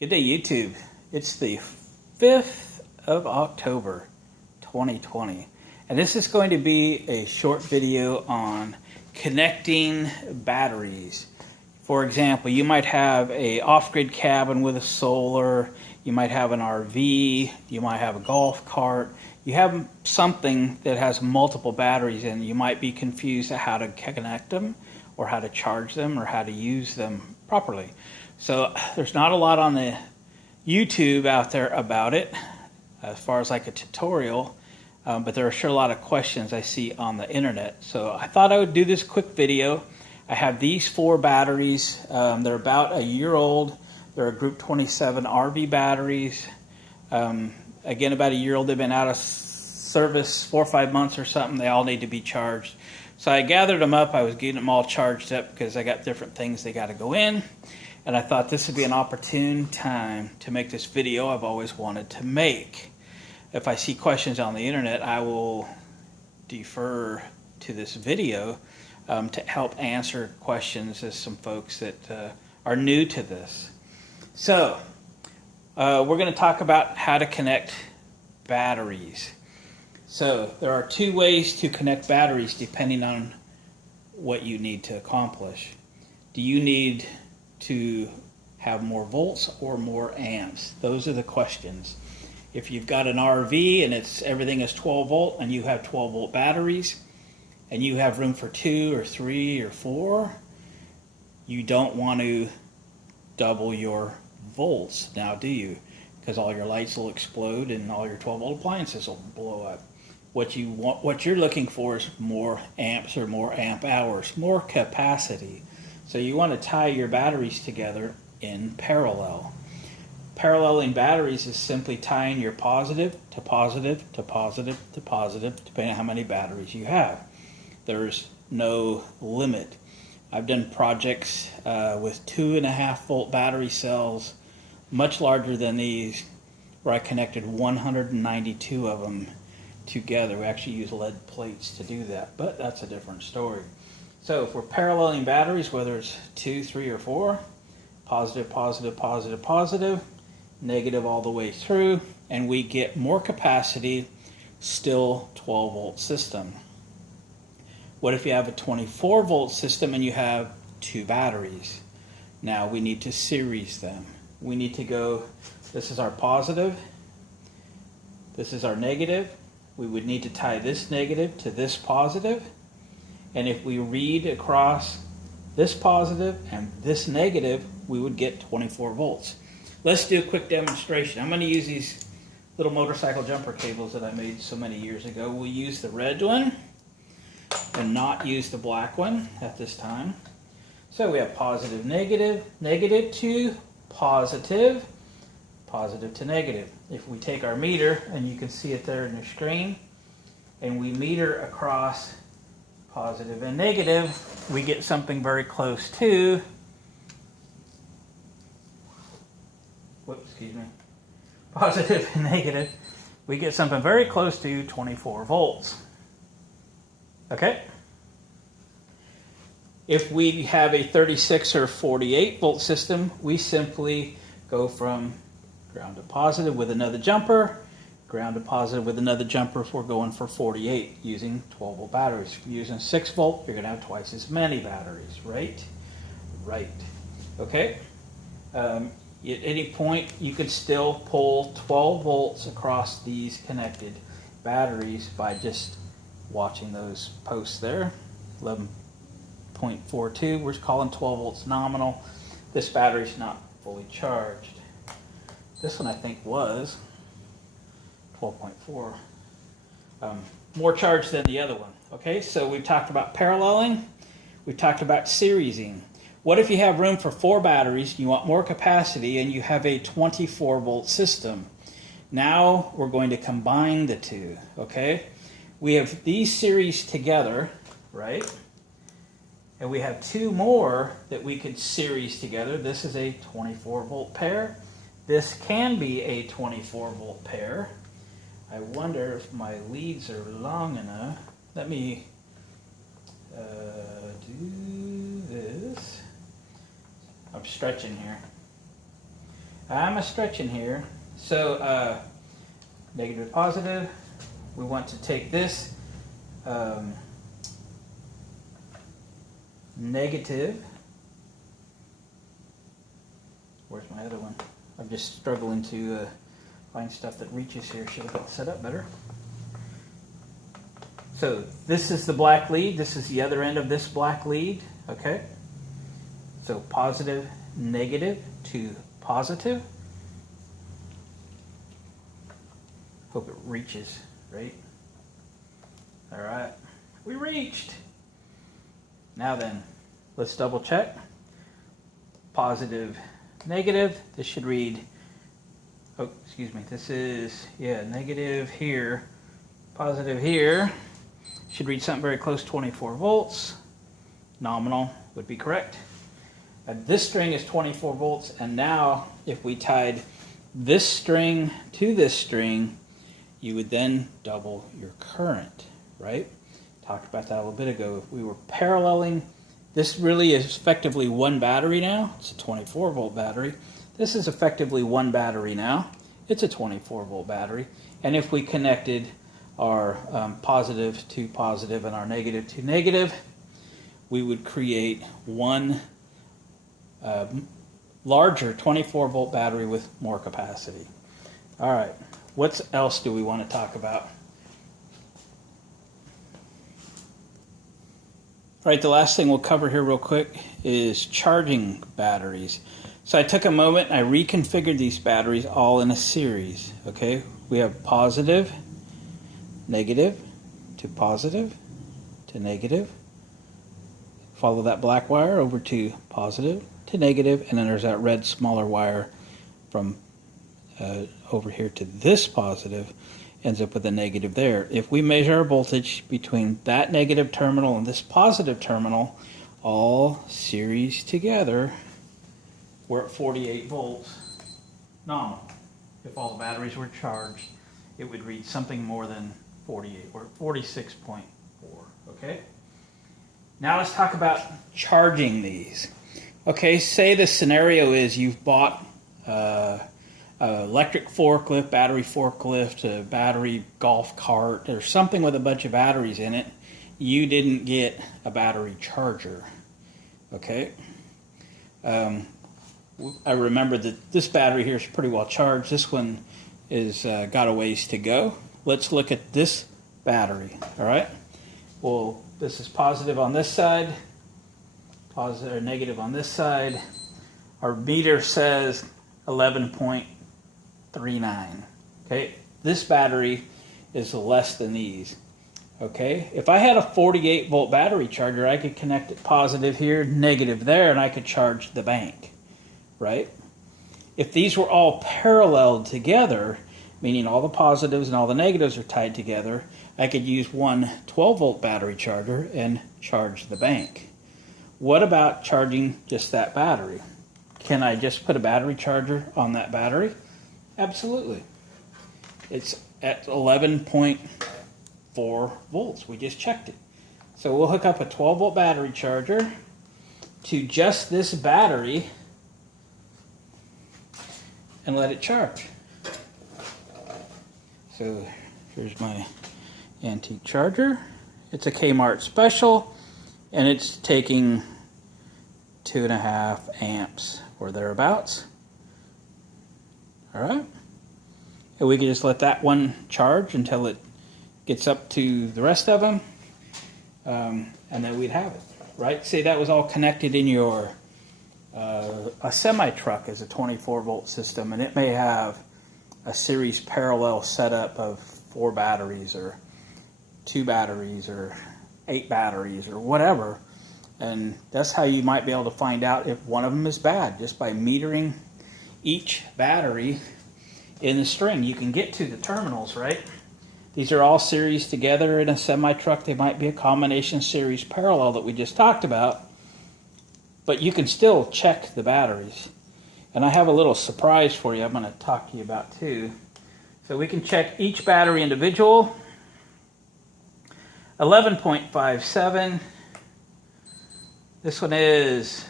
Good day, YouTube. It's the 5th of October, 2020. And this is going to be a short video on connecting batteries. For example, you might have a off-grid cabin with a solar, you might have an RV, you might have a golf cart. You have something that has multiple batteries and you might be confused at how to connect them or how to charge them or how to use them properly. So there's not a lot on the YouTube out there about it as far as like a tutorial, but there are sure a lot of questions I see on the internet. So I thought I would do this quick video. I have these 4 batteries. They're about a year old. They're Group 27 RV batteries. Again, about a year old. They've been out of service 4 or 5 months or something. They all need to be charged. So I gathered them up. I was getting them all charged up because I got different things they got to go in. And I thought this would be an opportune time to make this video I've always wanted to make. If I see questions on the internet, I will defer to this video to help answer questions as some folks that are new to this. So we're going to talk about how to connect batteries. So there are 2 ways to connect batteries depending on what you need to accomplish. Do you need to have more volts or more amps? Those are the questions. If you've got an RV and everything is 12 volt and you have 12 volt batteries and you have room for 2 or 3 or 4, you don't want to double your volts now, do you? Because all your lights will explode and all your 12 volt appliances will blow up. What you're looking for is more amps or more amp hours, more capacity. So you want to tie your batteries together in parallel. Paralleling batteries is simply tying your positive to positive to positive to positive, depending on how many batteries you have. There's no limit. I've done projects with 2.5 volt battery cells, much larger than these, where I connected 192 of them together. We actually use lead plates to do that, but that's a different story. So if we're paralleling batteries, whether it's 2, 3, or 4, positive, positive, positive, positive, negative all the way through, and we get more capacity, still 12 volt system. What if you have a 24 volt system and you have 2 batteries? Now we need to series them. We need to go, this is our positive, this is our negative. We would need to tie this negative to this positive. And if we read across this positive and this negative, we would get 24 volts. Let's do a quick demonstration. I'm going to use these little motorcycle jumper cables that I made so many years ago. We'll use the red one and not use the black one at this time. So we have positive, negative, negative to positive, positive to negative. If we take our meter, and you can see it there in your screen, and we meter across positive and negative, we get something very close to, positive and negative, we get something very close to 24 volts. Okay? If we have a 36 or 48 volt system, we simply go from ground to positive with another jumper, ground to positive with another jumper if we're going for 48 using 12 volt batteries. If you're using 6 volt, you're going to have twice as many batteries, right? Right. Okay? At any point, you could still pull 12 volts across these connected batteries by just watching those posts there. 11.42, we're calling 12 volts nominal. This battery's not fully charged. This one I think was 12.4. More charged than the other one. Okay, so we've talked about paralleling. We've talked about seriesing. What if you have room for 4 batteries, you want more capacity, and you have a 24 volt system? Now we're going to combine the 2, okay? We have these series together, right? And we have 2 more that we could series together. This is a 24 volt pair. This can be a 24 volt pair. I wonder if my leads are long enough. Let me do this. I'm stretching here. I'm stretching here. So negative, positive. We want to take this negative. Where's my other one? I'm just struggling to find stuff that reaches here. Should have got set up better. So this is the black lead. This is the other end of this black lead. Okay. So positive, negative to positive. Hope it reaches, right? All right. We reached. Now then, let's double check. Positive, negative. This should read, oh, excuse me. This is, yeah, negative here, positive here. Should read something very close, 24 volts. Nominal would be correct. This string is 24 volts, and now if we tied this string to this string, you would then double your current, right? Talked about that a little bit ago. If we were paralleling, this really is effectively one battery now. It's a 24 volt battery. This is effectively one battery now. It's a 24 volt battery. And if we connected our positive to positive and our negative to negative, we would create one larger 24 volt battery with more capacity. All right, what else do we want to talk about? All right, the last thing we'll cover here real quick is charging batteries. So I took a moment and I reconfigured these batteries all in a series. Okay, we have positive, negative to positive to negative. Follow that black wire over to positive to negative, and then there's that red smaller wire from over here to this positive, ends up with a negative there. If we measure our voltage between that negative terminal and this positive terminal, all series together, we're at 48 volts nominal. If all the batteries were charged, it would read something more than 48. We're at 46.4, okay? Now let's talk about charging these. Okay, say the scenario is you've bought an electric forklift, battery forklift, a battery golf cart, or something with a bunch of batteries in it. You didn't get a battery charger. Okay? I remember that this battery here is pretty well charged. This one is got a ways to go. Let's look at this battery. All right? Well, this is positive on this side, positive or negative on this side. Our meter says 11.39. Okay, this battery is less than these. Okay, if I had a 48 volt battery charger, I could connect it positive here, negative there, and I could charge the bank, right? If these were all paralleled together, meaning all the positives and all the negatives are tied together, I could use one 12 volt battery charger and charge the bank. What about charging just that battery? Can I just put a battery charger on that battery? Absolutely. It's at 11.4 volts. We just checked it. So we'll hook up a 12 volt battery charger to just this battery and let it charge. So here's my antique charger. It's a Kmart special, and it's taking 2.5 amps or thereabouts. All right, and we can just let that one charge until it gets up to the rest of them, and then we'd have it. Right? Say that was all connected in your a semi truck as a 24 volt system, and it may have a series parallel setup of 4 batteries or 2 batteries or 8 batteries or whatever, and that's how you might be able to find out if one of them is bad, just by metering each battery in the string. You can get to the terminals, right? These are all series together in a semi truck. They might be a combination series parallel that we just talked about, but you can still check the batteries. And I have a little surprise for you I'm going to talk to you about too. So we can check each battery individual. 11.57. This one is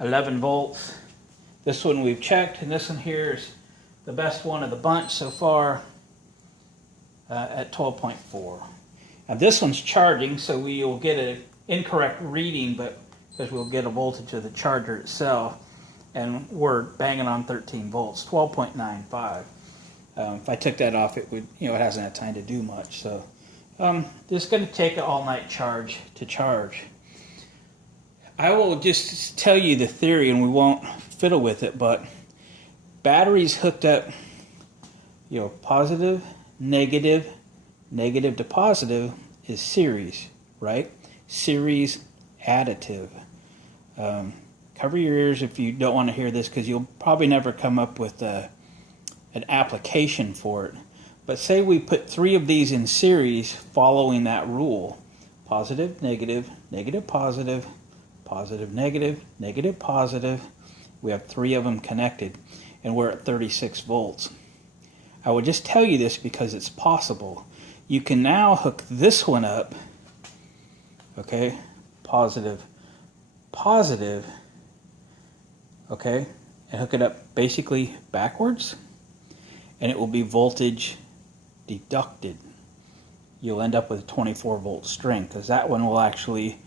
11 volts. This one we've checked, and this one here is the best one of the bunch so far at 12.4. Now this one's charging, so we will get an incorrect reading, but because we'll get a voltage of the charger itself, and we're banging on 13 volts, 12.95. If I took that off, it would, it hasn't had time to do much. So this is going to take an all-night charge to charge. I will just tell you the theory, and we won't fiddle with it, but batteries hooked up, positive, negative, negative to positive is series, right? Series additive. Cover your ears if you don't want to hear this, because you'll probably never come up with an application for it. But say we put 3 of these in series following that rule. Positive, negative, negative, positive, positive, negative, negative, positive. We have 3 of them connected, and we're at 36 volts. I will just tell you this because it's possible. You can now hook this one up, okay, positive, positive, okay, and hook it up basically backwards, and it will be voltage deducted. You'll end up with a 24 volt string, because that one will actually,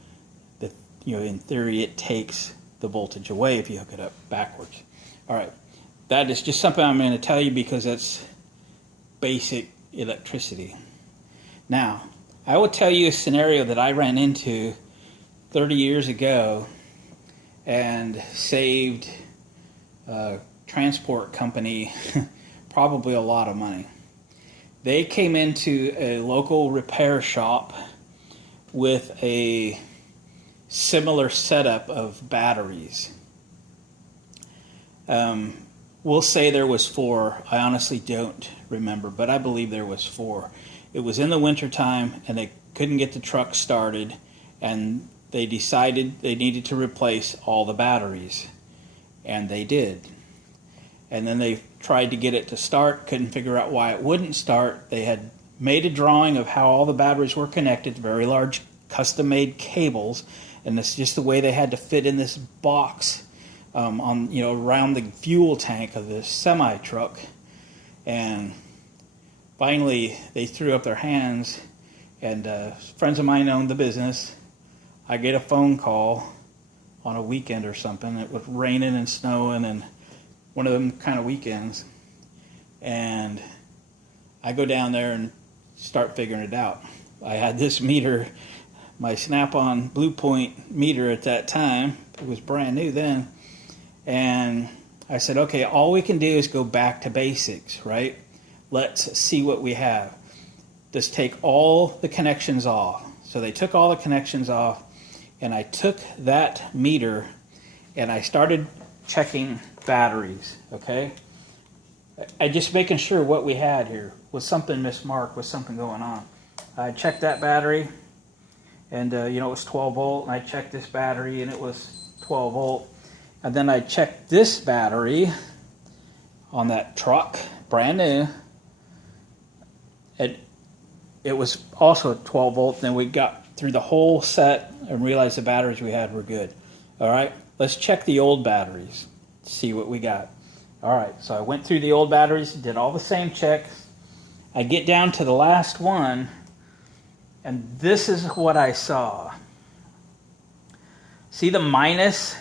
in theory, it takes the voltage away if you hook it up backwards. All right, that is just something I'm going to tell you because that's basic electricity. Now, I will tell you a scenario that I ran into 30 years ago and saved a transport company probably a lot of money. They came into a local repair shop with a similar setup of batteries. We'll say there was 4. I honestly don't remember, but I believe there was 4. It was in the wintertime, and they couldn't get the truck started, and they decided they needed to replace all the batteries, and they did. And then they tried to get it to start, couldn't figure out why it wouldn't start. They had made a drawing of how all the batteries were connected, very large custom-made cables, and that's just the way they had to fit in this box around the fuel tank of this semi-truck. And finally, they threw up their hands, and friends of mine owned the business. I get a phone call on a weekend or something. It was raining and snowing, and one of them kind of weekends. And I go down there and start figuring it out. I had this meter, my Snap-on Blue Point meter at that time. It was brand new then. And I said, okay, all we can do is go back to basics, right? Let's see what we have. Just take all the connections off. So they took all the connections off, and I took that meter and I started checking batteries, okay? I just making sure what we had here. Was something mismarked? Was something going on? I checked that battery, and it was 12 volt, and I checked this battery, and it was 12 volt. And then I checked this battery on that truck, brand new, and it was also 12 volt. Then we got through the whole set and realized the batteries we had were good. All right, let's check the old batteries, see what we got. All right, so I went through the old batteries, did all the same checks. I get down to the last one, and this is what I saw. See the minus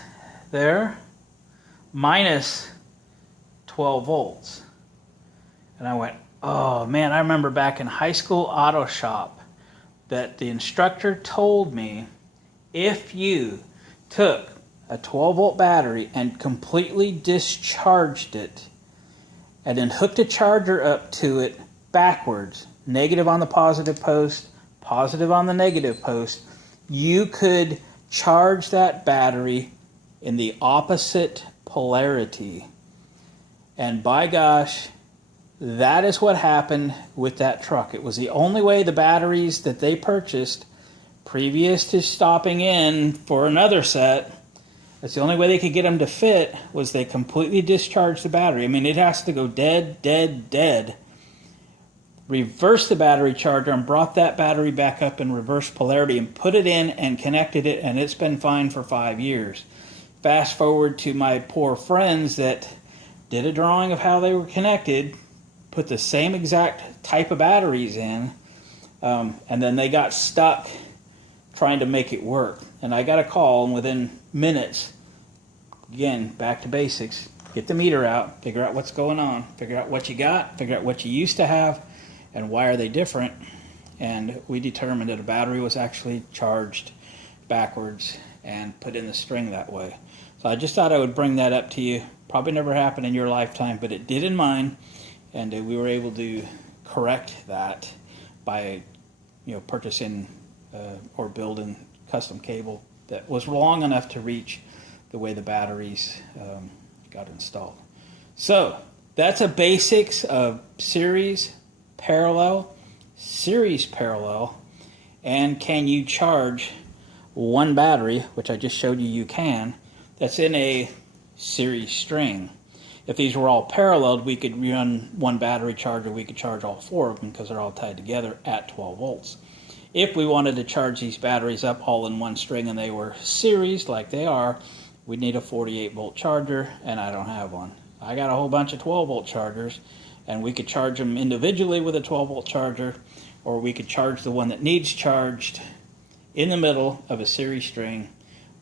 there? Minus 12 volts. And I went, oh man, I remember back in high school auto shop that the instructor told me if you took a 12 volt battery and completely discharged it and then hooked a charger up to it backwards, negative on the positive post, positive on the negative post, you could charge that battery in the opposite polarity. And by gosh, that is what happened with that truck. It was the only way the batteries that they purchased previous to stopping in for another set, that's the only way they could get them to fit, was they completely discharged the battery. I mean, it has to go dead, dead, dead. Reversed the battery charger and brought that battery back up in reverse polarity and put it in and connected it, and it's been fine for 5 years. In fast forward to my poor friends that did a drawing of how they were connected, put the same exact type of batteries in, and then they got stuck trying to make it work. And I got a call, and within minutes, again, back to basics, get the meter out, figure out what's going on, figure out what you got, figure out what you used to have, and why are they different. And we determined that a battery was actually charged backwards and put in the string that way. So I just thought I would bring that up to you. Probably never happened in your lifetime, but it did in mine, and we were able to correct that by purchasing or building custom cable that was long enough to reach the way the batteries got installed. So that's a basics of series, parallel, and can you charge one battery, which I just showed you can, that's in a series string. If these were all paralleled, we could run one battery charger, we could charge all four of them because they're all tied together at 12 volts. If we wanted to charge these batteries up all in one string and they were series like they are, we'd need a 48 volt charger, and I don't have one. I got a whole bunch of 12 volt chargers, and we could charge them individually with a 12 volt charger, or we could charge the one that needs charged in the middle of a series string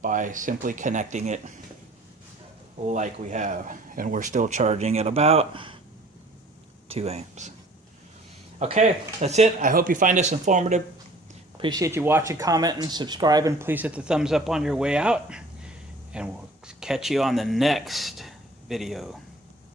by simply connecting it like we have. And we're still charging at about 2 amps. Okay, that's it. I hope you find this informative. Appreciate you watching, commenting, subscribing. Please hit the thumbs up on your way out, and we'll catch you on the next video.